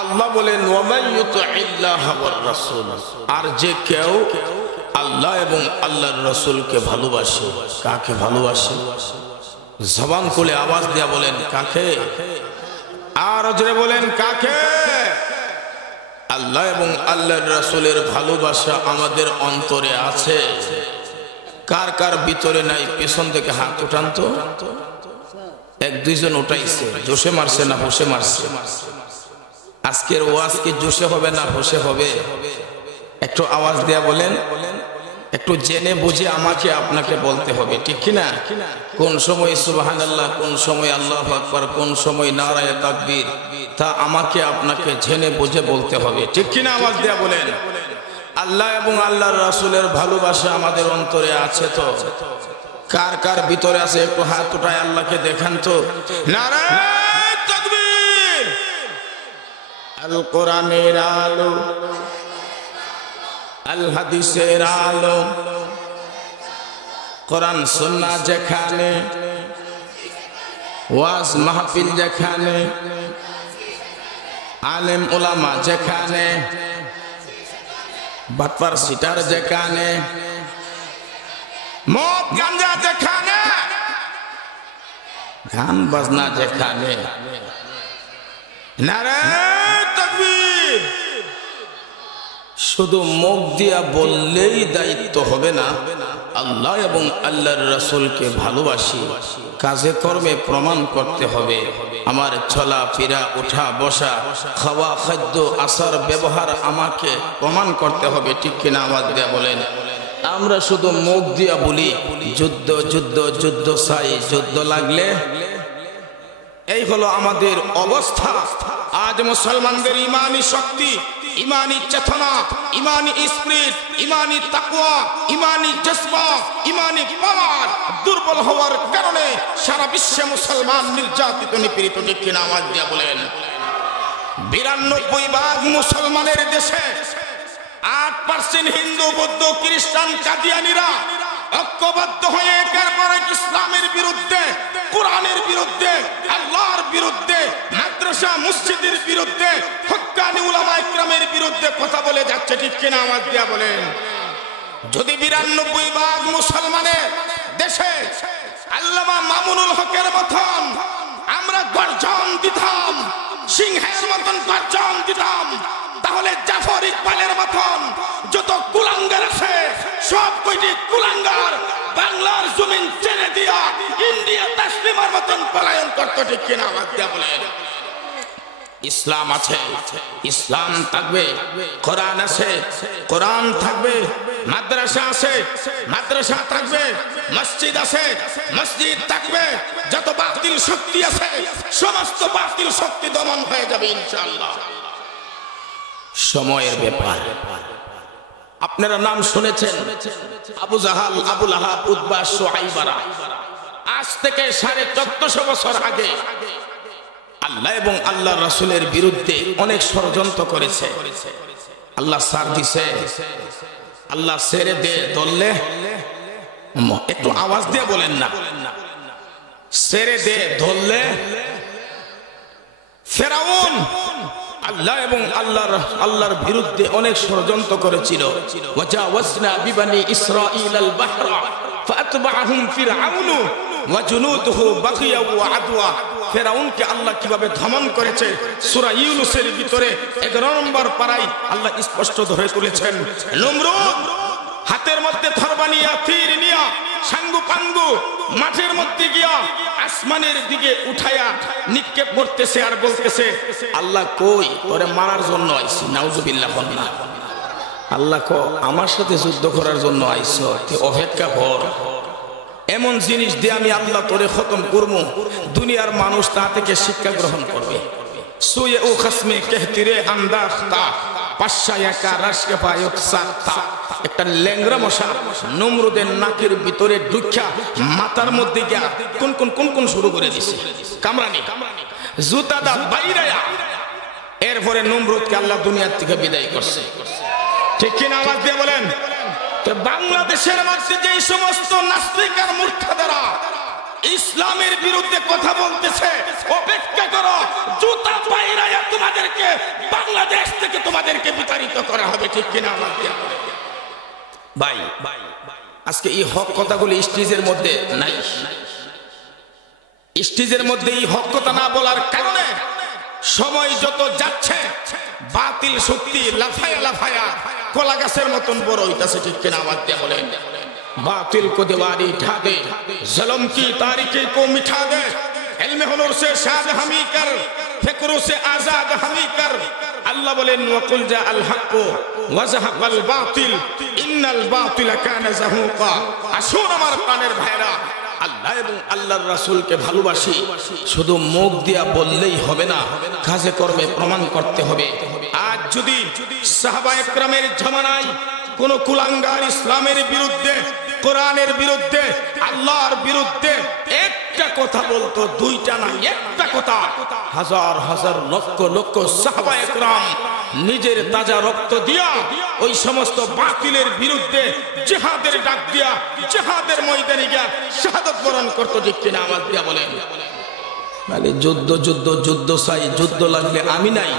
আল্লাহ বলেন ওয়ামান ইউতিল্লাহ ওয়ার রাসূল, আর যে কেউ আল্লাহ এবং আল্লাহর রাসূলকে ভালোবাসে। কাকে ভালোবাসে? জবান খুলে আওয়াজ দিয়া বলেন কাকে? আর জোরে বলেন কাকে? আল্লাহ এবং আল্লাহর রাসূলের ভালোবাসা আমাদের অন্তরে আছে। কার কার ভিতরে নাই? পেছন থেকে হাত উঠান তো। এক দুইজন উঠাইছে। জোশে মারছে না হোশে মারছে? আজকের ওয়াজ কি জোশে হবে না হোশে হবে? একটু আওয়াজ দেয়া বলেন। একটু জেনে বুঝে আমাকে আপনাকে বলতে হবে, ঠিক কি না? কোন সময় সুবহানাল্লাহ, কোন সময় আল্লাহু আকবার, কোন সময় নারায়ে তাকবীর, তা আমাকে আপনাকে জেনে বুঝে বলতে হবে, ঠিক কি না? আওয়াজ দেয়া বলেন। আল্লাহ এবং আল্লাহর রাসূলের ভালোবাসা আমাদের অন্তরে আছে তো? কার কার ভিতরে আছে? একটু হাত উঠায় আল্লাহকে দেখান তো। নারায়ে তাকবীর। আল কোরআনের আলো, আল হাদিসের আলো, কোরআন সুন্নাহ যেখানে, ওয়াজ মাহফিল যেখানে, আলেম উলামা যেখানে, বাটপার সিটার যেখানে, মদ গাঞ্জা যেখানে, গান বাজনা যেখানে, নারায়ে তাকবীর। শুধু মুখ দিয়া বললেই দায়িত্ব হবে না। আল্লাহ এবং আল্লাহর রাসূলকে ভালোবাসি, কাজে কর্মে প্রমাণ করতে হবে। আমার চলা ফেরা, ওঠা বসা, খাওয়া খাদ্য আচার ব্যবহার আমাকে প্রমাণ করতে হবে, ঠিক কিনা? আওয়াজ দিয়া বলেন। আমরা শুধু মুখ দিয়া বলি যুদ্ধ যুদ্ধ যুদ্ধ চাই, যুদ্ধ লাগলে। এই হলো আমাদের অবস্থা। আজ মুসলমানদের ইমানি শক্তি, ইমানি চেতনা, ইমানি স্পিরিট, ইমানি তাকওয়া, ইমানি জজবা, ইমানি পাওয়ার দুর্বল হওয়ার কারণে সারা বিশ্বে মুসলমান নির্যাতিত নিপীড়িত, ঠিক কিনা? আওয়াজ দিয়া বলেন। 92% মুসলমানের দেশে 8% হিন্দু, বৌদ্ধ, খ্রিস্টান, কাদিয়ানীরা ঐক্যবদ্ধ হয়ে একের পর এক ইসলামের বিরুদ্ধে, কোরআনের বিরুদ্ধে, আল্লাহর বিরুদ্ধে, মাদ্রাসা মসজিদের বিরুদ্ধে, হক্কানি উলামা ইকরামের বিরুদ্ধে কথা বলে যাচ্ছে, ঠিক কিনা? আওয়াজ দিয়া বলেন। যদি 92% মুসলমানের দেশে আল্লামা মামুনুল হকের মতন আমরা গর্জন দিতাম, সিংহের মতন গর্জন দিতাম, তাহলে জাফর ইকবালের মতন যত কুলাঙ্গার আছে সব কয়টি কুলাঙ্গার বাংলার জমিন ছেড়ে দিয়া ইন্ডিয়া তাসলিমার মতন পলায়ন করতে, ঠিক কিনা? আওয়াজ দিয়া বলেন। ইসলাম আছে, ইসলাম থাকবে। কোরআন আছে, কোরআন থাকবে। মাদ্রাসা আছে, মাদ্রাসা থাকবে। মসজিদ আছে, মসজিদ থাকবে। যত বাতিল শক্তি আছে সমস্ত বাতিল শক্তি দমন হয়ে যাবে ইনশাআল্লাহ। সময়ের ব্যাপার। আপনারা নাম শুনেছেন আবু জাহাল, আবু লাহাব, উতবা, শুআইবারা। আজ থেকে 1450 বছর আগে আল্লাহ এবং আল্লাহর রাসূলের বিরুদ্ধে অনেক ষড়যন্ত্র করেছে। আল্লাহ সার দিছে, আল্লাহ ছেড়ে দে ধরলে। একটু আওয়াজ দিয়ে বলেন না। ছেড়ে দে ধরলে ফেরাউন আল্লাহ এবং আল্লাহর বিরুদ্ধে অনেক ষড়যন্ত্র করেছিল। ওয়াজাওয়াজনা বিবানি ইসরাঈলাল বাহরা ফাতবাহুম ফিরআউন ওয়া জুনুদুহু বাগিয়া ওয়া আদওয়া। ফেরাউনকে আল্লাহ কিভাবে দমন করেছে সূরা ইউনূসের ভিতরে 11 নম্বর পারায় আল্লাহ স্পষ্ট ধরে তুলেছেন। নমরুদ হাতের মধ্যে ধরবা নিয়া, তীর নিয়া, সাঙ্গু পাঙ্গু মাঠের মধ্যে গিয়া আসমানের দিকে উঠায়া নিক্ষেপ করতেছে আর বলতেছে আল্লাহ কই? তোরে মারার জন্য আইছি। নাউজুবিল্লাহ। বলনা আল্লাহ কো আমার সাথে যুদ্ধ করার জন্য আইছো, তুই অপেক্ষা কর। এমন জিনিস দিয়ে আমি আল্লাহ তোরে খতম করব, দুনিয়ার মানুষ তা থেকে শিক্ষা গ্রহণ করবে। সুয়ে ও খসমে কেহতিরে আন্দাখতা পাশায়াকা রাশকে পায়ুকসাতা, একটা ল্যাংড়া মশা নমরুদের নাকের ভিতরে ঢুকিয়া মাথার মধ্যে গিয়া কোন কোন কোন কোন শুরু করে দিছে, কামরানি জুতা দা বাইরায়া। এরপরে নমরুদকে আল্লাহ দুনিয়ার থেকে বিদায় করছে। ঠিক কিনা আওয়াজ দিয়ে বলেন? তো বাংলাদেশের মধ্যে যে সমস্ত নাস্তিক আর মুরতাদরা ইসলামের বিরুদ্ধে কথা বলতেছে, অপেক্ষা করো, জুতা বাইরায়া তোমাদেরকে বাংলাদেশ থেকে তোমাদেরকে বিতাড়িত করা হবে। ঠিক কিনা আওয়াজ দিয়ে ভাই? আজকে এই হক কথাগুলি স্টেজের মধ্যে নাই। স্টেজের মধ্যে এই হক কথা না বলার কারণে সময় যত যাচ্ছে বাতিল শক্তি লাফায়া লাফায়া কলা গাছের মতন বড় হইতাছে। ঠিক কিনা আওয়াজ দিয়ে বলেন? बातिल को दीवारी ढा दे, ज़ुल्म की तारीकी को मिटा दे, इल्म हुनर से शाद हमी कर, फिक्रों से आजाद हमी कर। अल्लाह बोलेन वकुल जा अल हक़ व ज़हक़ल बातिल इन्नल बातिल काना ज़हूक़ा। আসুন আমার প্রাণের ভাইরা, আল্লাহ এবং আল্লাহর রাসূলকে ভালোবাসি শুধু মুখ দিয়া বললেই হবে না, কাজে কর্মে প্রমাণ করতে হবে। আজ যদি সাহাবায়ে কেরামের জামানায় কোন কুলাঙ্গার ইসলামের বিরুদ্ধে, কোরআনের বিরুদ্ধে, আল্লাহর বিরুদ্ধে একটা কথা বলতো, দুইটা না একটা কথা, হাজার হাজার লক্ষ লক্ষ সাহাবায়ে কেরাম নিজের তাজা রক্ত দিয়া ওই সমস্ত বাতিলের বিরুদ্ধে জিহাদের ডাক দিয়া জিহাদের ময়দানে গিয়া শাহাদাত বরণ করতো। ঠিক কিনা আওয়াজ দিয়া বলেন? মানে যুদ্ধ যুদ্ধ যুদ্ধ চাই, যুদ্ধ লাগলে আমি নাই,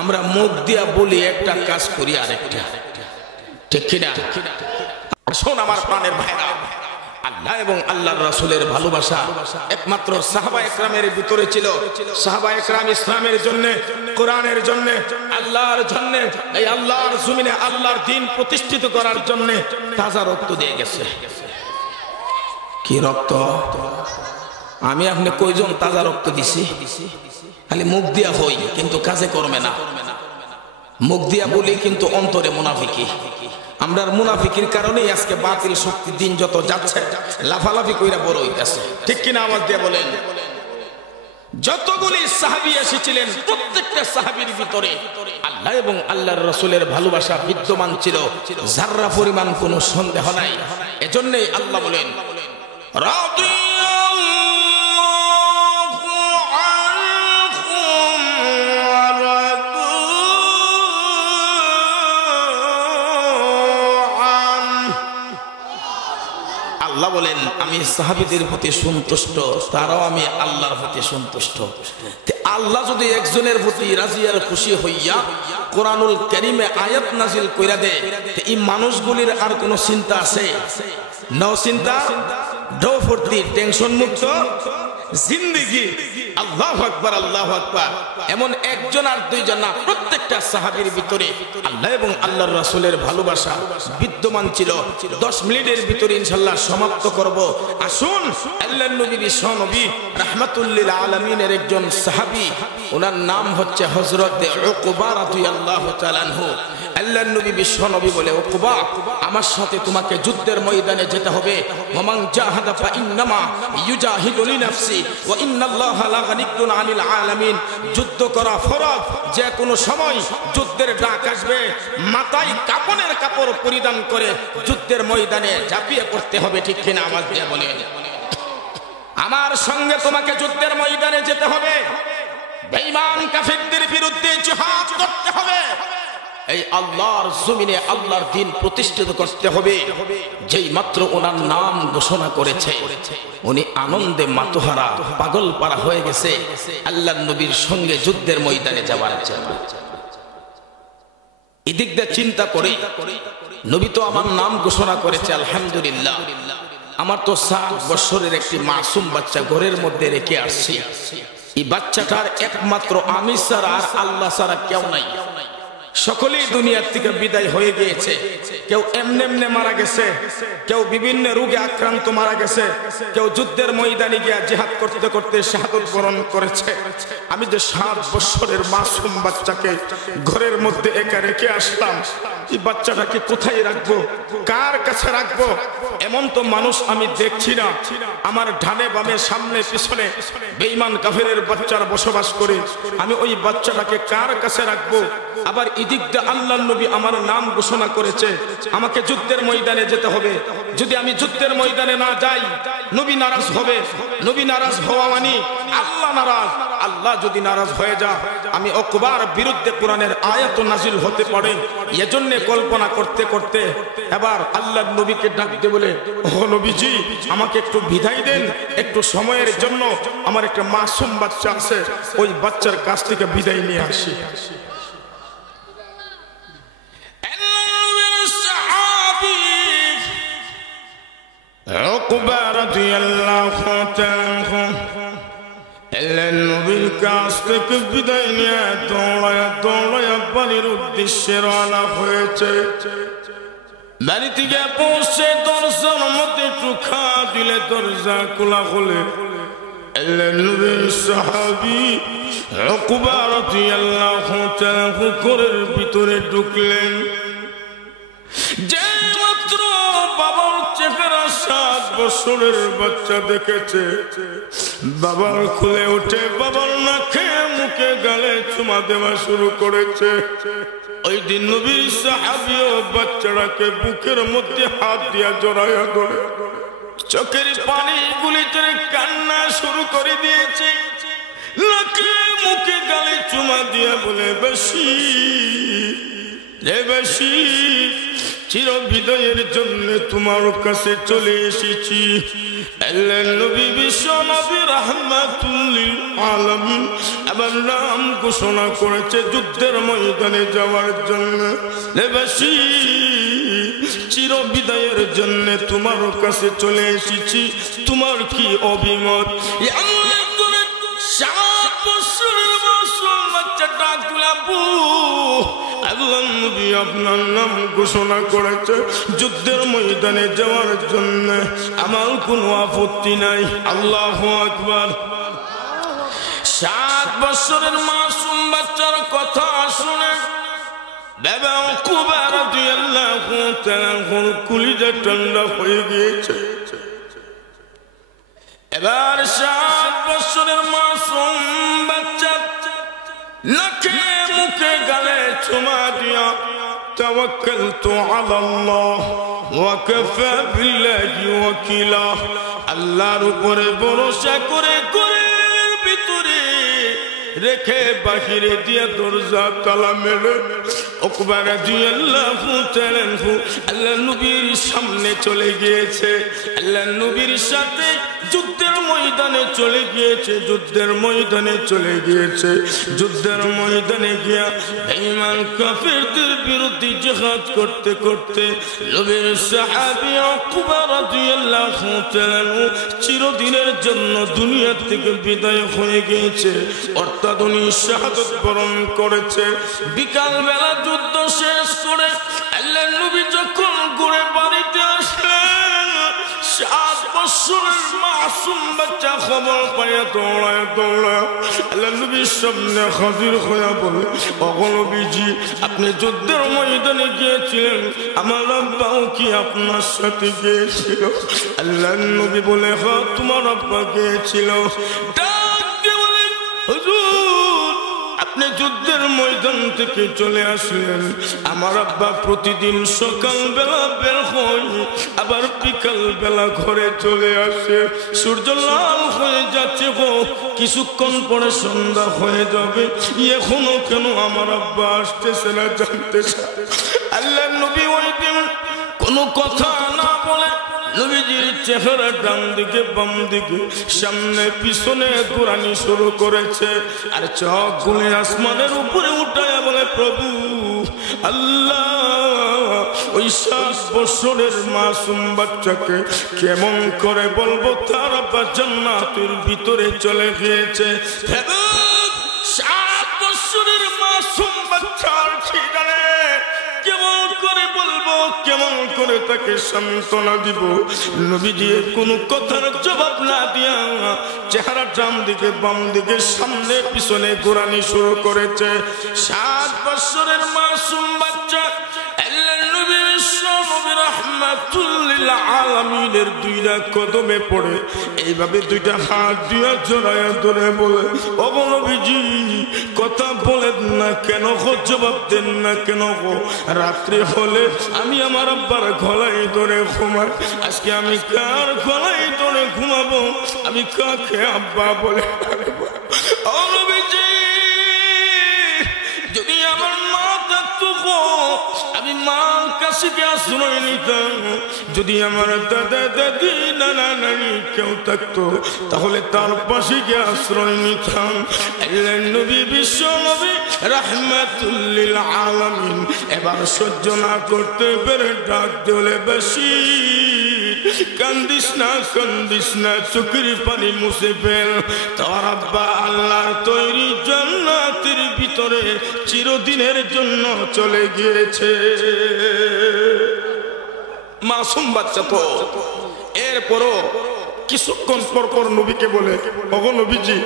আমরা মুখ দিয়া বলি একটা, কাজ করি আরেকটা। ঠিক কিনা? শোন আমার প্রাণের ভাইরা, আল্লাহ এবং আল্লাহর রাসূলের ভালোবাসা একমাত্র সাহাবায়ে কেরামের ভিতরে ছিল। সাহাবায়ে কেরাম ইসলামের জন্য, কোরআনের জন্য, আল্লাহর জন্য, এই আল্লাহর জমিনে আল্লাহর দ্বীন প্রতিষ্ঠিত করার জন্য তাজা রক্ত দিয়ে গেছে। কি রক্ত? আমি আপনি কয়জন তাজা রক্ত দিছি? খালি মুখ দিয়া হই কিন্তু কাজে কর্মে না, মুখ দিয়া বলি কিন্তু অন্তরে মুনাফিকি। আমরা মুনাফিকির কারণেই আজকে বাতিল শক্তি দিন যত যাচ্ছে লাফালাফি কইরা বড় হইতাছে। ঠিক কিনা আওয়াজ দিয়ে বলেন? যতগুলি সাহাবী এসেছিলেন প্রত্যেকটা সাহাবীর ভিতরে আল্লাহ এবং আল্লাহর রাসূলের ভালোবাসা বিদ্যমান ছিল, যাররা পরিমাণ কোনো সন্দেহ নাই। এজন্যই আল্লাহ বলেন আল্লাহ বলেন আমি সাহাবীদের প্রতি সন্তুষ্ট, তারাও আমি আল্লাহর প্রতি সন্তুষ্ট। আল্লাহ যদি একজনের প্রতি রাজি আর খুশি হইয়া কোরআনুল কারীমে আয়াত নাজিল কইরা দেয়, এই মানুষগুলির আর কোনো চিন্তা আছে? নাও চিন্তা, ডো ফুর্তি, টেনশন মুক্ত জিন্দেগি। আল্লাহু আকবার, আল্লাহু আকবার। এমন একজন আর দুইজন না, প্রত্যেকটা সাহাবীর ভিতরে আল্লাহ এবং আল্লাহর রাসূলের ভালোবাসা বিদ্যমান ছিল। 10 মিনিটের ভিতরে ইনশাআল্লাহ সমাপ্ত করব। আসুন আল্লাহর নবী বিশ্ব নবী রাহমাতুল লিল আলামিনের একজন সাহাবী, ওনার নাম হচ্ছে হযরত উকবা রাদিয়াল্লাহু তাআলা আনহু। আল্লাহর নবী বিশ্ব নবী বলে, উকবা আমার সাথে তোমাকে যুদ্ধের ময়দানে যেতে হবে। ওমান জাহাদা ফা ইন্নামা ইউজাহিদু লিনাফসি ওয়া ইন্নাল্লাহা লাগানিয়্যুন আনিল আলামিন। যুদ্ধ করা ফরজ, যে কোনো সময় যুদ্ধের ডাক আসবে, মাথায় কাপনের কাপড় পরিধান করে যুদ্ধের ময়দানে ঝাঁপিয়ে পড়তে হবে। ঠিক কিনা আওয়াজ দিয়ে বলেন? আমার সঙ্গে তোমাকে যুদ্ধের ময়দানে যেতে হবে, বেঈমান কাফিরদের বিরুদ্ধে জিহাদ করতে হবে, এই আল্লাহর জমিনে আল্লাহর দ্বীন প্রতিষ্ঠিত করতে হবে। যেই মাত্র ওনার নাম ঘোষণা করেছে উনি আনন্দে মাতোহারা পাগল পারা হয়ে গেছে আল্লাহর নবীর সঙ্গে যুদ্ধের ময়দানে যাওয়ার জন্য। এদিক দিয়ে চিন্তা করে নবী তো আমার নাম ঘোষণা করেছে, আলহামদুলিল্লাহ, আমার তো 7 বছরের একটি মাসুম বাচ্চা ঘরের মধ্যে রেখে আসছি। এই বাচ্চাটার একমাত্র আমি ছাড়া আর আল্লাহ ছাড়া কেউ নাই। সকলেই দুনিয়ার থেকে বিদায় হয়ে গিয়েছে। কেউ এমনি এমনি মারা গেছে, কেউ বিভিন্ন রোগে আক্রান্ত মারা গেছে, কেউ যুদ্ধের ময়দানে গিয়ে জিহাদ করতে করতে শাহাদত বরণ করেছে। আমি যে 7 বছরের মাসুম বাচ্চাকে ঘরের মধ্যে একা রেখে আসলাম, এই বাচ্চাটাকে কোথায় রাখবো, কার কাছে রাখবো? এমন তো মানুষ আমি দেখছি না। আমার ডানে বামে সামনে পিছনে বেঈমান কাফেরের বাচ্চারা বসবাস করে। আমি ওই বাচ্চাটাকে কার কাছে রাখবো? আবার এদিক দিয়ে আল্লাহর নবী আমার নাম ঘোষণা করেছে আমাকে যুদ্ধের ময়দানে যেতে হবে। যদি আমি যুদ্ধের ময়দানে না যাই, নবী নারাজ হবে। নবী নারাজ হওয়া মানে আল্লাহ নারাজ। আল্লাহ যদি নারাজ হয়ে যায়, আমি উকবার বিরুদ্ধে কোরআনের আয়াত নাজিল হতে পারে। এজন্য কল্পনা করতে করতে এবার আল্লাহর নবীকে ডাকতে বলে, ও নবীজি, আমাকে একটু বিদায় দেন, একটু সময়ের জন্য আমার একটা মাসুম বাচ্চা আছে, ওই বাচ্চার কাছ থেকে বিদায় নিয়ে আসি। উকবা রাদিয়াল্লাহু তাআলা নবীর কাছ থেকে বিদায় নিয়ে দৌড়ায়া দৌড়ায়া বাড়ির উদ্দেশ্যে রওনা হয়েছে। বাড়ি থেকে পৌঁছে দরজার মধ্যে টুকা দিলে দরজা খোলা হলে নবীর সাহাবী উকবা রাদিয়াল্লাহু তাআলা ঘরের ভিতরে ঢুকলেন। যে মাত্র বাবার চেহারা 7 বছরের বাচ্চা দেখেছে, বাবার খুলে উঠে বাবার নাকে মুখে গালে চুমা দেওয়া শুরু করেছে। ওই দিন নবীর সাহাবীও বাচ্চাটাকে বুকের মধ্যে হাত দিয়া জড়াইয়া ধরে চোখের পানি গুলিতে কান্না শুরু করে দিয়েছে। নাকে মুখে গালে চুমা দিয়া বলে, বেশি বেশি চির বিদায়ের জন্য তোমার কাছে চলে এসেছি। আল্লাহর নবী বিশ্ব নবী রাহমাতুল লিল আলামিন আমার নাম ঘোষণা করেছে যুদ্ধের ময়দানে যাওয়ার জন্য। বেশি চির বিদায়ের জন্য তোমার কাছে চলে এসেছি, তোমার কি অভিমত? 7 বছরের মাসুম বাচ্চাটা গুলাবু, আল্লাহর নবী আপনার নাম ঘোষণা করেছে যুদ্ধের ময়দানে যাওয়ার জন্য, আমার কোনো আপত্তি নাই। আল্লাহু আকবার। 7 বছরের মাসুম বাচ্চার কথা শুনে বাবা উকবা রাদিয়াল্লাহু তাআলা কলিজা ঠান্ডা হয়ে গিয়েছে। এবার 7 বছরের মাসুম বাচ্চা নাকে মুখে গালে চুমা দিয়া তাওয়াক্কালতু আলাল্লাহ ওয়া কাফা বিল্লাহি ওয়াকিলা, আল্লাহর উপরে ভরসা করে ঘরের ভিতরে রেখে বাহিরে দিয়া দরজা তালা মেলে উকবা রাদিয়াল্লাহু তাআলা আল্লাহর নবীর সামনে চলে গিয়েছে। আল্লাহর নবীর সাথে যুদ্ধের ময়দানে চলে গিয়েছে, যুদ্ধের ময়দানে চলে গিয়েছে। যুদ্ধের ময়দানে গিয়া বেঈমান কাফেরদের বিরুদ্ধে জিহাদ করতে করতে নবীর সাহাবী উকবা রাদিয়াল্লাহু তাআলা চিরদিনের জন্য দুনিয়া থেকে বিদায় হয়ে গিয়েছে, অর্থাৎ উনি শাহাদাত বরণ করেছে। বিকাল বেলা যুদ্ধ শেষ করে আল্লাহর নবী যখন ঘুরে বাড়িতে আসলেন, 7 বছরের মাসুম বাচ্চা খবর পাইয়া দৌড়ায় দৌড়ায় আল্লাহর নবীর সামনে হাজির হইয়া বলে, ওগো নবীজি, আপনি যুদ্ধের ময়দানে গিয়েছিলেন, আমার আব্বাও কি আপনার সাথে গিয়েছিল? আল্লাহর নবী বলে, হ্যাঁ, তোমার আব্বা গিয়েছিল। হুজুর, আপনি যুদ্ধের ময়দান থেকে চলে আসলেন, আমার আব্বা প্রতিদিন সকাল বেলা বের হয়, আবার বিকাল বেলা ঘরে চলে আসে। সূর্য লাল হয়ে যাচ্ছে গো, কিছুক্ষণ পরে সন্ধ্যা হয়ে যাবে, এখনো কেন আমার আব্বা আসতেছে না জানতে চায়। আল্লাহর নবী ওই দিন কোনো কথা না বলে নবীজির চেহারা ডান দিকে বাম দিকে সামনে পিছনে ঘোরানি শুরু করেছে, আর চোখ গুলি আসমানের উপরে উঠায়া বলে, প্রভু আল্লাহ, ওই 7 বছরের মাসুম বাচ্চাকে কেমন করে বলবো তার আব্বা জান্নাতের ভিতরে চলে গিয়েছে। 7 বছরের মাসুম বাচ্চার ঠিকানা কেমন করে তাকে সান্ত্বনা দিব? নবীজি কোনো কথার জবাব না দিয়া চেহারা ডান দিকে বাম দিকে সামনে পিছনে ঘোরানি শুরু করেছে। 7 বছরের মাসুম বাচ্চা আল্লাহর নবী বিশ্বনবী রাহমাতুল লিল আলামিনের 2টা কদমে পড়ে এইভাবে 2টা হাত দিয়া জড়ায়া ধরে বলে, ওগো নবীজি কথা বলেন না কেন গো, জবাব দেন না কেন গো? রাত্রি হলে আমি আমার আব্বার গলায় ধরে ঘুমাই, আজকে আমি কার গলায় ধরে ঘুমাবো? আমি কাকে আব্বা বলে? ও নবীজি যদি আমার মা থাকতো গো, আমি মার কাছে গিয়ে আশ্রয় নিতাম। যদি আমার দাদা দাদি নানা নানি কেউ থাকতো তাহলে তার পাশে গিয়ে আশ্রয় নিতাম। আল্লাহর নবী বিশ্ব নবী রাহমাতুল লিল আলামিন এবার সহ্য না করতে পেরে ডাক দিলে, বেশি কান্দিস না, চোখের পানি মুছে ফেল। তোর আব্বা আল্লাহর তৈরি জান্নাতের ভিতরে চিরদিনের জন্য চলে গিয়েছে। মাসুম বাচ্চা তো। এরপরও কিছুক্ষণ পর পর নবীকে বলে, ওগো নবীজি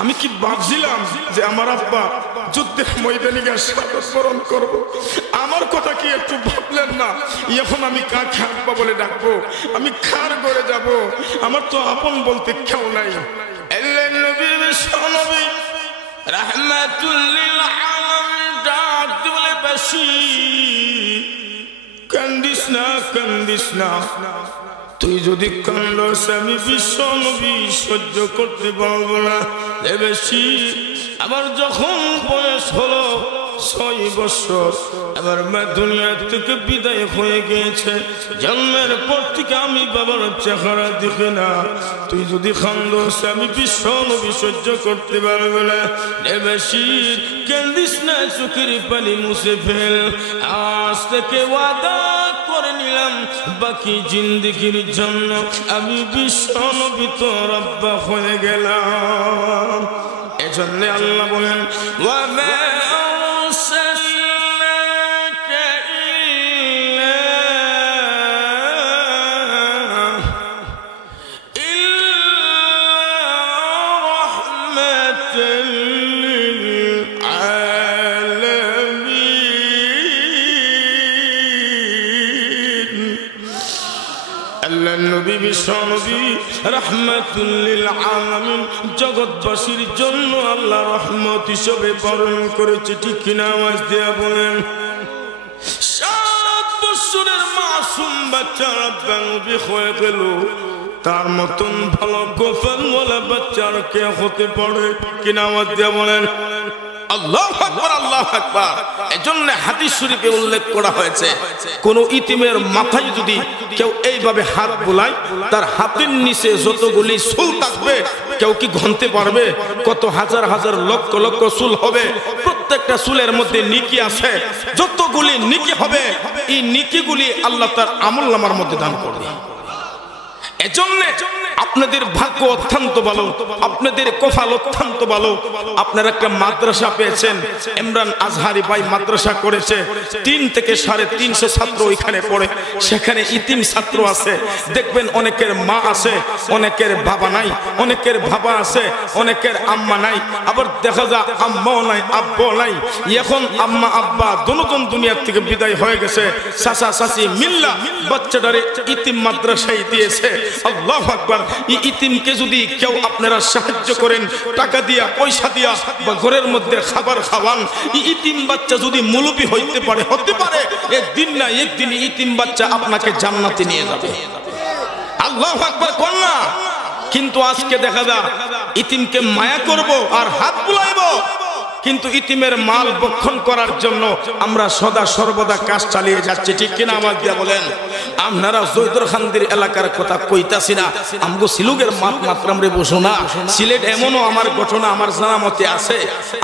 আমি কি ভাবছিলাম যে আমার আব্বা যুদ্ধের ময়দানে গিয়ে শাহাদাত বরণ করব? আমার কথা কি একটু ভাবলেন না? এখন আমি কাকে আব্বা বলে ডাকবো? আমি কার ঘরে যাব? আমার তো আপন বলতে কেউ নাই। আল্লাহর নবী বিশ্বনবী রাহমাতুল লিল আলামিন ডাক দিয়ে বলে, বেশি কান্দিস না, তুই যদি কান্দস আমি বিশ্বনবী সহ্য করতে পারবো না। বেশি আমার যখন বয়স হলো 6 বছর, আমার মা দুনিয়া থেকে বিদায় হয়ে গিয়েছে। জন্মের পর থেকে আমি বাবার চেহারা দেখি না। তুই যদি কান্দস আমি বিশ্বনবী সহ্য করতে পারবো না। বেশি কান্দিস না, চোখের পানি মুছে ফেল। আজ থেকে ওয়াদা করে নিলাম বাকি জিন্দেগির জন্য আমি বিশ্বনবী তোর আব্বা হয়ে গেলাম। এজন্য আল্লাহ বলেন, ওয়া মা আরসালনাকা ইল্লা রাহমাতাল লিল আলামিন। আল্লাহর নবী বিশ্বনবী রাহমাতুল লিল আলামিন জগৎবাসীর জন্য আল্লাহ রহমত হিসেবে প্রেরণ করেছে। ঠিক কিনা আওয়াজ দেয়া বলেন। 7 বছরের মাসুম বাচ্চা আব্বা নবী হয়ে গেল, তার মতন ভালো গোফানওয়ালা বাচ্চার কে হতে পারে? কিনা আওয়াজ দেয়া বলেন। আল্লাহু আকবার, আল্লাহু আকবার। এজন্য হাদিস শরীফে উল্লেখ করা হয়েছে, কোন ইতিমের মাথায় যদি কেউ এইভাবে হাত বুলায়, তার হাতের নিচে যতগুলি চুল থাকবে কেউ কি গুনতে পারবে? কত হাজার হাজার লক্ষ লক্ষ চুল হবে। প্রত্যেকটা চুলের মধ্যে নেকি আছে। যতগুলি নেকি হবে এই নেকিগুলি আল্লাহ তার আমলনামার মধ্যে দান করবে। এজন্য আপনাদের ভাগ্য অত্যন্ত ভালো, আপনাদের কপাল অত্যন্ত ভালো। আপনারা একটা মাদ্রাসা পেয়েছেন, ইমরান আজহারি ভাই মাদ্রাসা করেছে। 3 থেকে 350 ছাত্র ওইখানে পড়ে। সেখানে ইতিম ছাত্র আছে। দেখবেন অনেকের মা আছে, অনেকের বাবা নাই, অনেকের বাবা আছে, অনেকের আম্মা নাই, আবার দেখা যায় আম্মাও নাই আব্বাও নাই। এখন আম্মা আব্বা দুজন দুনিয়ার থেকে বিদায় হয়ে গেছে। চাচা চাচি মিল্লা বাচ্চাটারে ইতিম মাদ্রাসায় দিয়েছে। আল্লাহু আকবার। এই ইতিমকে যদি কেউ আপনারা সাহায্য করেন, টাকা দিয়া পয়সা দিয়া বা ঘরের মধ্যে খাবার খাওয়ান, এই ইতিম বাচ্চা যদি মুলুবি হইতে পারে, হতে পারে একদিন না একদিন ইতিম বাচ্চা আপনাকে জান্নাতে নিয়ে যাবে। আল্লাহু আকবার কন্যা। কিন্তু আজকে দেখা যায় ইতিমকে মায়া করব আর হাত বুলাইব, কিন্তু ইতিমের মাল বক্ষণ করার জন্য আমরা সদা সর্বদা কাজ চালিয়ে যাচ্ছি। ঠিক কিনা আওয়াজ দিয়া বলেন। আপনারা জয়দরখানদের এলাকার কথা কইতাছি না, আমগো সিলুগের মাতরামরে বসো না। সিলেট এমনও আমার ঘটনা আমার জানা মতে আছে,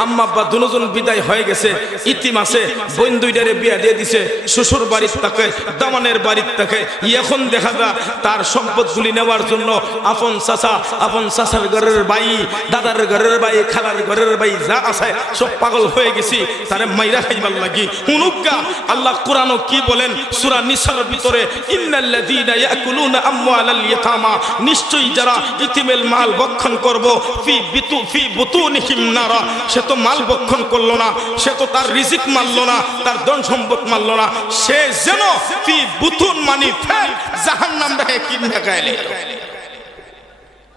আম্মা আব্বা দুজন বিদায় হয়ে গেছে, ইতিম আছে, বোন 2টারে বিয়া দিয়ে দিছে শ্বশুর বাড়ির থেকে, দামানের বাড়ির থেকে। এখন দেখা যায় তার সম্পদগুলি নেওয়ার জন্য আপন চাচা, আপন চাচার ঘরের ভাই, দাদার ঘরের ভাই, খালার ঘরের ভাই যা আছে সব পাগল হয়ে গেছি তারে মাইরা খাইবার লাগি হুনুকা আল্লাহ কোরআনও কি বলেন সূরা নিসার ভিতরে ইন্নাল্লাযীনা ইয়াকুলুনা আমওয়ালাল ইয়াতামা নিশ্চয়ই যারা ইতিমের মাল ভক্ষণ করব ফি বুতুনিহিম নারা সে তো মাল ভক্ষণ করলো না সে তো তার রিজিক মারলো না তার ধন সম্পদ মারলো না সে যেন ফি বুতুন মানি ফেল জাহান্নাম দেখে কিনে গাইলে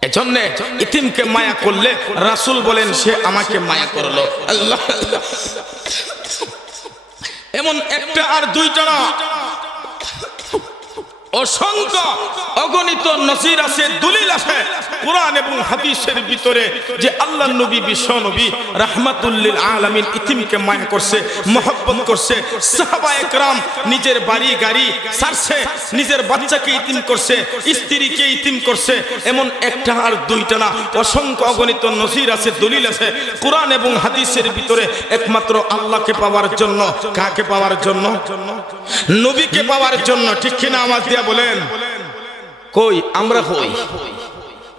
এজন্য ইতিমকে মায়া করলে রাসূল বলেন সে আমাকে মায়া করলো আল্লাহ এমন একটা আর দুইটা না অসংখ্য অগণিত নজির আছে দলিল আছে কোরআন এবং হাদিসের ভিতরে যে আল্লাহর নবী বিশ্ব নবী রাহমাতুল লিল আলামিন ইতিমকে মায়া করছে মহব্বত করছে সাহাবায়ে কেরাম নিজের বাড়ি গাড়ি ছাড়ছে নিজের বাচ্চাকে ইতিম করছে স্ত্রীকে ইতিম করছে এমন একটা আর দুইটা না অসংখ্য অগণিত নজির আছে দলিল আছে কোরআন এবং হাদিসের ভিতরে একমাত্র আল্লাহকে পাওয়ার জন্য কাকে পাওয়ার জন্য নবীকে পাওয়ার জন্য ঠিক কিনা আওয়াজ দিয়া বলেন কই আমরা হই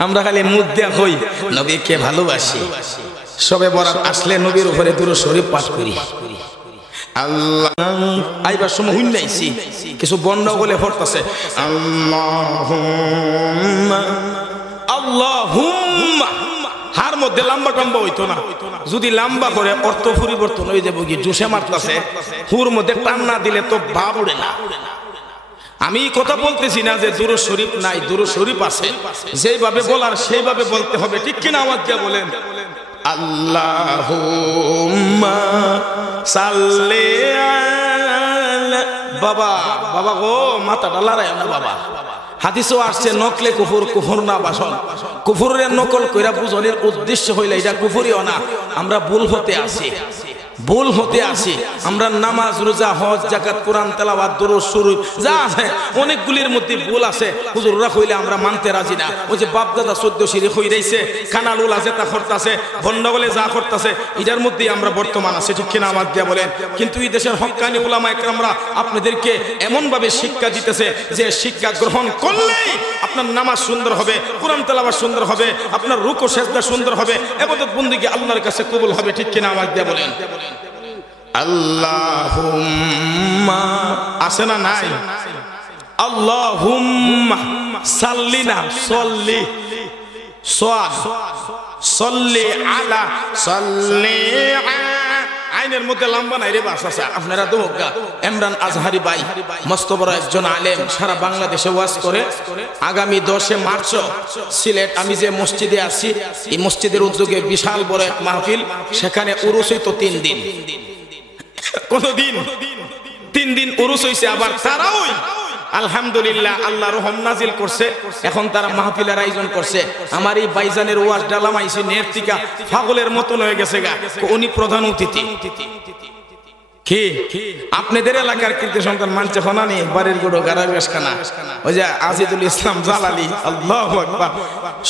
আমরা খালি মুখ দিয়া হই নবীকে ভালোবাসি সবে বরাত আসলে নবীর উপরে দুরূদ শরীফ পাঠ করি আল্লাহ আইবার সময় হইন নাইছি কিছু বন্ধ বলে পড়তাছে আল্লাহুম্মা আল্লাহুম্মা হার মধ্যে লম্বা টম্বা হইতো না যদি লম্বা করে অর্থ পরিবর্তন হয়ে যাবে কি জোশে মারতাছে হুর মধ্যে টান না দিলে তো ভাব উড়ে না আমি কথা বলতেছি না যে দুরূদ শরীফ নাই দুরূদ শরীফ আছে যেভাবে বলার সেইভাবে বলতে হবে ঠিক কিনা আওয়াজ দিয়ে বলেন আল্লাহুম্মা সাল্লি আলা বাবা বাবা গো মাথাটা লড়ায় না বাবা হাদিসও আসছে নকলে কুফর কুফর না বাসন কুফরের নকল কইরা বুঝনের উদ্দেশ্য হইলে এটা কুফরিও না আমরা ভুল হতে আসি আমরা নামাজ রোজা হজ যাকাত কোরআন তেলাওয়াত দুরূদ শরীফ যা আছে অনেকগুলির মধ্যে ভুল আছে হুজুররা কইলে আমরা মানতে রাজি না ওই যে বাপ দাদা 14 শিরি কইরাইছে কানালুল আছে তা করতেছে ভন্ডগলে যা করতেছে এটার মধ্যে আমরা বর্তমান আছে ঠিক কিনা আওয়াজ দিয়া বলেন কিন্তু এই দেশের হক্কানি উলামা একরামরা আপনাদেরকে এমন ভাবে শিক্ষা দিতেছে যে শিক্ষা গ্রহণ করলেই আপনার নামাজ সুন্দর হবে কোরআন তেলাওয়াত সুন্দর হবে আপনার রুকু সিজদা সুন্দর হবে ইবাদত বندگی আল্লাহর কাছে কবুল হবে ঠিক কিনা আওয়াজ দিয়া বলেন আল্লাহুম্মা আসেনা নাই আল্লাহুম্মা সাল্লিনা সল্লি সাদ সল্লি আলা সল্লি আইনের মধ্যে লম্বা নাই রে বাস আছে আপনারা তো ইমরান আজহারি ভাই মস্ত বড় একজন আলেম সারা বাংলাদেশে ওয়াজ করে আগামী 10 মার্চ সিলেট আমি যে মসজিদে আছি এই মসজিদের উদ্যোগে বিশাল বড় এক মাহফিল সেখানে উরুস হইতো 3 দিন কোনদিন 3 দিন উরুস হইছে আবার তারাও আলহামদুলিল্লাহ আল্লাহ রহম নাজিল করছে এখন তারা মাহফিলের আয়োজন করছে আমার এই বাইজানের ওয়াজ ডালামাইছি নেরতিকা পাগলের মতন হয়ে গেছে গা উনি প্রধান অতিথি কি আপনাদের এলাকার কৃতি সন্তান মানছে হনানি বাড়ির গুড়ো গারাবেশখানা ওই যে আজিদুল ইসলাম জালালি আল্লাহু আকবার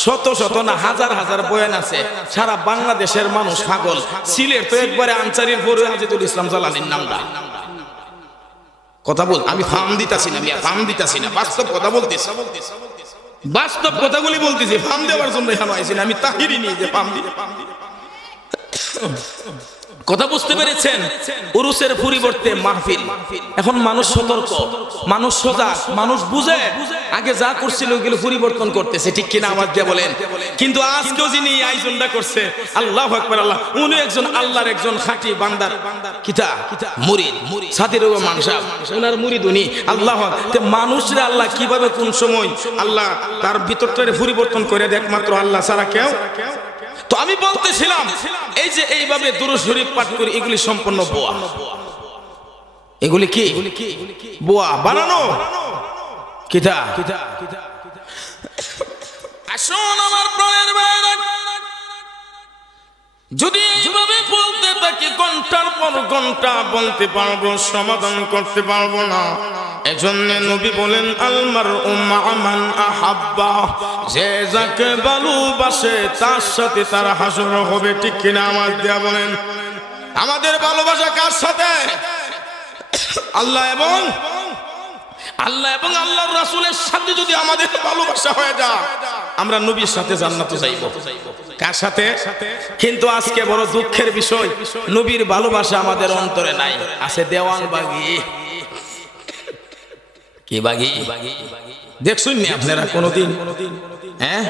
শত শত না হাজার হাজার বয়ান আছে সারা বাংলাদেশের মানুষ পাগল সিলেট তো একবারে আনসারির পরে আজিদুল ইসলাম জালালির নামটা কথা বল আমি ফার্ম দিতাছি না বাস্তব কথা বলতেছি বাস্তব কথাগুলি বলতেছি ফার্ম দেওয়ার জন্য এখানে আইছি না আমি তাহিরি নিয়ে যে ফার্ম দিতে কথা বুঝতে পেরেছেন উরুসের পরিবর্তে মাহফিল এখন মানুষ সতর্ক মানুষ সজাগ মানুষ বুঝে আগে যা করছিল ওগুলো পরিবর্তন করতেছে ঠিক কিনা আওয়াজ দিয়ে বলেন কিন্তু আজকেও যিনি আয়োজনটা করছে আল্লাহু আকবার আল্লাহ উনি একজন আল্লাহর একজন খাঁটি বান্দার কিতা মুরিদ সাদির রহমান সাহেব ওনার মুরিদ উনি আল্লাহু আকবার মানুষরা আল্লাহ কিভাবে কোন সময় আল্লাহ তার ভিতরটারে পরিবর্তন করে দেখ মাত্র আল্লাহ ছাড়া কেউ তো আমি বলতেছিলাম এই যে এইভাবে দুরূদ শরীফ পাঠ করি এগুলি সম্পূর্ণ বোয়া এগুলি কি বোয়া বানানো কিতা আসুন আমার প্রাণের ভাইরা যদি এইভাবে বলতে থাকি ঘন্টার পর ঘন্টা বলতে পারবো সমাধান করতে পারবো না এজন্য নবী বলেন আলমারউ মা মান আহাব্বা যে যাকে ভালোবাসে তার সাথে তার হাসর হবে ঠিক কিনা আমার দেয়া বলেন আমাদের ভালোবাসা কার সাথে আল্লাহ এবং আল্লাহ এবং আল্লাহর রাসূলের সাথে যদি আমাদের ভালোবাসা হয়ে যায়, আমরা নবীর সাথে জান্নাতে যাইব। কার সাথে? কিন্তু আজকে বড় দুঃখের বিষয়, নবীর ভালোবাসা আমাদের অন্তরে নাই, আছে দেওয়ানবাগি। কি বাগি? দেখছুন নি আপনারা কোনদিন? হ্যাঁ,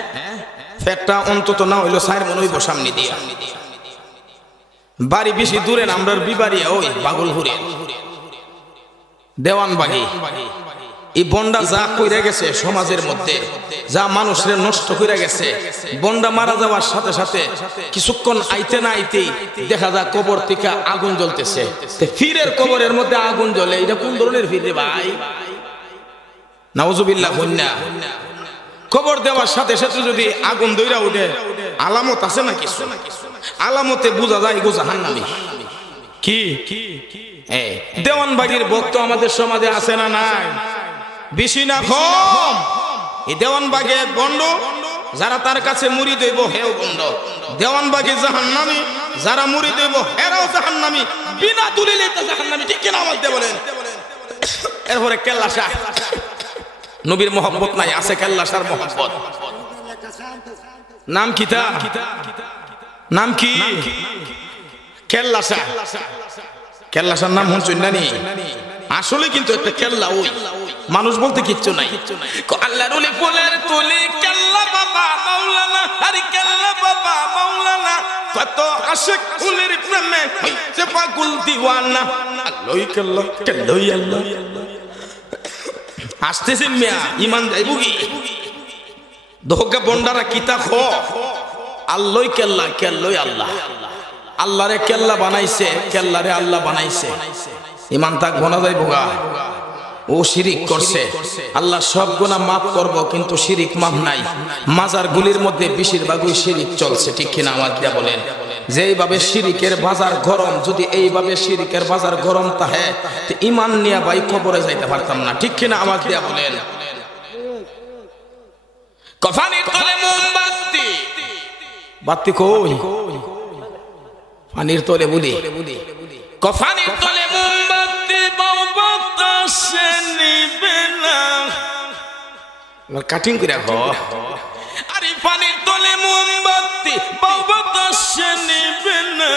ফ্যাটটা অন্তত না হইলো 4 মন হইব সামনে দিয়া। বাড়ি বেশি দূরে না, আমরার বিবাড়িয়া ওই বাগলহুরে দেওয়ানবাগি। এই বন্ডা যা কইরা গেছে সমাজের মধ্যে, যা মানুষের নষ্ট কইরা গেছে, বন্ডা মারা যাওয়ার সাথে সাথে কিছুক্ষণ আইতে না আইতেই দেখা যায় কবর থেকে আগুন জ্বলতেছে। ফিরের কবরের মধ্যে আগুন জ্বলে, এটা কোন ধরনের ফির রে ভাই? নাউজুবিল্লাহ। কবর দেওয়ার সাথে সাথে যদি আগুন দইরা উঠে, আলামত আছে না কিছু? আলামতে বোঝা যায় এগো জাহান্নামী। কি দেওয়ানবাগির ভক্ত আমাদের সমাজে আছে না নাই? বেশি না কম? এই দেওয়ানবাগে এক গন্ড, যারা তার কাছে মুড়ি দেব হেও গন্ড। দেওয়ানবাগে জাহান্নামী, যারা মুড়ি দেব হেরাও জাহান্নামী, বিনা দলিলে তো জাহান্নামী। ঠিক কিনা আমাকে বলেন? এরপরে কেল্লা শাহ, নবীর মহব্বত নাই, আছে কেল্লা শাহর মহব্বত। নাম কি তা? নাম কি? কেল্লা শাহ। কেল্লা শাহর নাম শুনছেন না নি? আসলে কিন্তু একটা কেল্লা, ওই মানুষ বলতে কিচ্ছু নাই। আল্লাহর ওলি ফুলের তুলি কেল্লা বাবা মাওলানা, আরে কেল্লা বাবা মাওলানা, কত আশিক ফুলের প্রেমে হইছে পাগল দিওয়ানা। আল্লাহই কেল্লা, কেল্লাই আল্লাহ। আসতেছেন মিয়া, ইমান যাইব কি? দোকা বন্ডারা কিতা খো, আল্লাহই কেল্লা, কেল্লাই আল্লাহ। আল্লাহরে কেল্লা বানাইছে, কেল্লারে আল্লাহ বানাইছে। ইমান থাকবো না যাইব গা? ও শিরিক করছে, আল্লাহ সব গুনাহ মাফ করব, কিন্তু শিরিক মাফ নাই। মাজার গুলির মধ্যে বেশিরভাগই শিরিক চলছে। ঠিক কিনা আমার দিয়া বলেন? যেইভাবে শিরিকের বাজার গরম, যদি এইভাবে শিরিকের বাজার গরম তাহে তো ইমান নিয়ে ভাই কবরে যাইতে পারতাম না। ঠিক কিনা আমার দিয়া বলেন? কফানির তলে মোমবাতি, বাতি কই? পানির তলে বলি, কফানির তলে মোমবাতি, বাতাসে নিবে না। কাটিং করে রাখো। আরে পানির তলে মোমবাতি, বাতাসে নিবে না।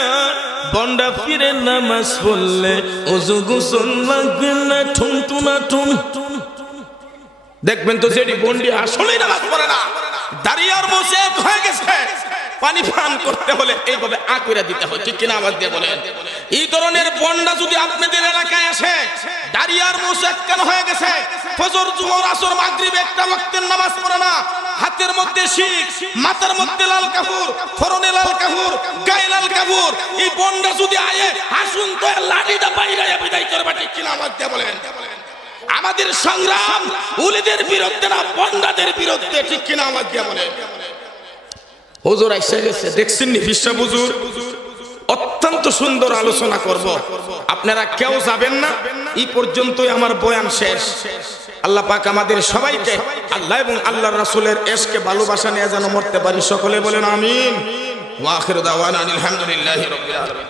বন্ডা ফিরে নামাজ পড়লে ওযু গোসল লাগবে না, ঠুনটুনা টুন। দেখবেন তো যেটি বন্ডি আসলেই নামাজ পড়ে না, দাঁড়িয়ার বসে এক হয়ে গেছে। পানি পান করতে হলে এইভাবে আঁকুড়া দিতে হয়। ঠিক কিনা আবার দিয়ে বলেন? এই ধরনের বন্ডা যদি আপনাদের এলাকায় আসে, দাঁড়িয়ার বসে কেন হয়ে গেছে, ফজর জোহর আসর মাগরিব একটা ওয়াক্তের নামাজ পড়ে না, হাতের মধ্যে শিখ, মাথার মধ্যে লাল কাপড়, ফরনে লাল কাপড়, গায়ে লাল কাপড়, এই বন্ডা যদি আয়ে আসুন তো লাঠিটা বাইরে বিদায় করবে। ঠিক কিনা আবার দিয়ে বলেন? আমাদের সংগ্রাম উলিদের বিরুদ্ধে না, বন্ডাদের বিরুদ্ধে। ঠিক কিনা আমার দিয়া বলে? হুজুর আইসা গেছে, দেখছেন নি বিশ্ব হুজুর? অত্যন্ত সুন্দর আলোচনা করব, আপনারা কেউ যাবেন না। এই পর্যন্তই আমার বয়ান শেষ। আল্লাহ পাক আমাদের সবাইকে আল্লাহ এবং আল্লাহর রাসূলের ইশকে ভালোবাসা নিয়ে যেন মরতে পারি। সকলে বলেন আমিন। ওয়া আখিরু দাওয়ানা আলহামদুলিল্লাহি রাব্বিল আলামিন।